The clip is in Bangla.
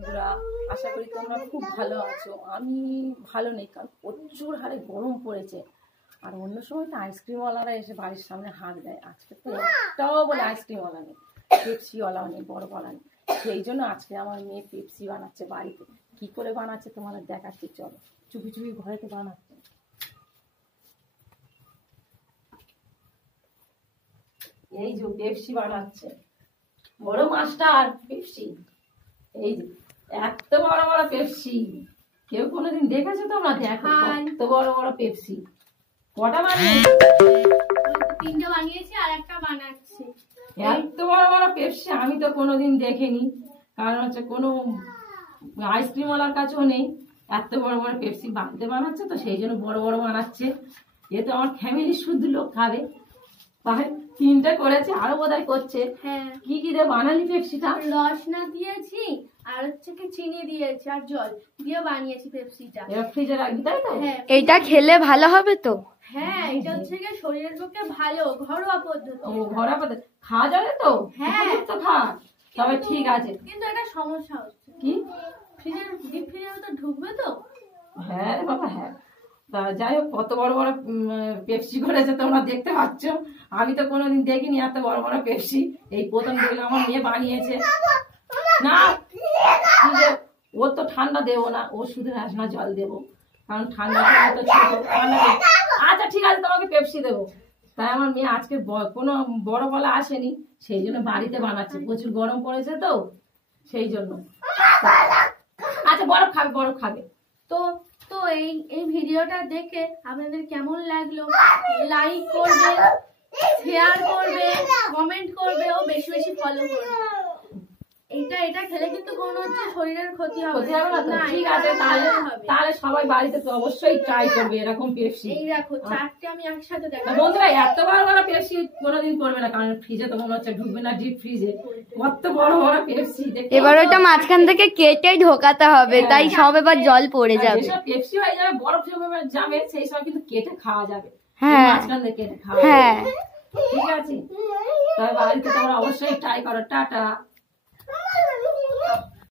বন্ধুরা, আশা করি তোমরা খুব ভালো আছো। আমি ভালো নেই, কারণ প্রচুর হারে গরম পড়েছে। আর অন্য সময় তো আইসক্রিমওয়ালারা এসে বাড়ির সামনে হাঁক দেয়, আজকে তো একটাও বলে আইসক্রিমওয়ালা নেই, পেপসিওয়ালাও নেই, বড়ওয়ালা নেই। সেই জন্য আজকে আমার মেয়ে পেপসি বানাচ্ছে বাড়িতে। কি করে বানাচ্ছে তোমাদের দেখাচ্ছি, চলো। চুপি চুপি ঘরেতে বানাচ্ছে। এই যে পেপসি বানাচ্ছে, বড় মাস্টার পেপসি। এই যে এত বড় বড় পেপসি, কেউ কোনোদিন দেখেছো তোমরা? দেখো এত বড় বড় পেপসি। কটা বানিয়েছি? 3টে বানিয়েছি আর একটা বানাচ্ছি। এত বড় বড় পেপসি আমি তো কোনোদিন দেখিনি, কারণ হচ্ছে কোনো আইসক্রিমওয়ালার কাছেও নেই। এত বড় বড় পেপসি বাড়িতে বানাচ্ছে, তো সেই জন্য বড় বড় বানাচ্ছে। এ তো আমার ফ্যামিলির শুদ্ধ লোক খাবে। তাহলে 3টে করেছে, আরো বোধহয় করছে। হ্যাঁ, কি কি দিয়ে বানালি পেপসিটা? রসনা দিয়েছি আর হচ্ছে কি চিনি দিয়েছি আর জল দিয়ে বানিয়েছি পেপসিটা। এবার ফ্রিজে রাখবি, তাই তো? হ্যাঁ, এইটা খেলে ভালো হবে তো? হ্যাঁ, এটা হচ্ছে কি শরীরের পক্ষে ভালো, ঘরোয়া পদ্ধতি। ও, ঘরোয়া পদ্ধতি। খাওয়া যাবে তো? হ্যাঁ, তো খা, তবে ঠিক আছে। কিন্তু একটা সমস্যা হচ্ছে, কি? ডিপ ফ্রিজে তো ঢুকবে তো। হ্যাঁ রে বাবা, হ্যাঁ। তা যাই হোক, কত বড় বড় পেপসি করেছে তোমরা দেখতে পাচ্ছ। আমি তো কোনোদিন দেখিনি এত বড় বড় পেপসি, এই প্রথম দেখলাম। আমার মেয়ে বানিয়েছে। না, ও তো ঠান্ডা দেবো না, ও শুধু রাসনা জল দেবো, কারণ ঠান্ডা তো ছোট। আচ্ছা ঠিক আছে, তোমাকে পেপসি দেবো। তাই আমার মেয়ে আজকে কোনো বড় বলা আসেনি, সেই জন্য বাড়িতে বানাচ্ছে। প্রচুর গরম পড়েছে তো, সেই জন্য। আচ্ছা, বরফ খাবে, বরফ খাবে। তো তো এই ভিডিওটা দেখে আপনাদের কেমন লাগলো লাইক করবে, শেয়ার করবে, কমেন্ট করবে ও বেশি বেশি ফলো করবে। এটা খেলে কিন্তু কোনো হচ্ছে শরীরের ক্ষতি হবে না। ঠিক আছে, তাহলে সবাই বাড়িতে তো অবশ্যই ট্রাই করবে এরকম পেপসি। এই দেখো 4টে আমি একসাথে দেখাবো। বন্ধুরা, এত বড় বড় পেপসি কোনোদিন করবে না, কারণ ফ্রিজে তো মনে হচ্ছে ঢুকবে না, ডিপ ফ্রিজে। কত বড় বড় পেপসি! এবার ওটা মাঝখান থেকে কেটে ঢোকাতে হবে, তাই সব এবার জল পড়ে যাবে। যেসব পেপসি হয়ে যাবে, বরফ জমে, সেই সব কিন্তু কেটে খাওয়া যাবে। হ্যাঁ, মাঝখান থেকে কেটে খাওয়া। হ্যাঁ, ঠিক আছে, তবে বাড়িতে তোমরা অবশ্যই ট্রাই করো। টাটা।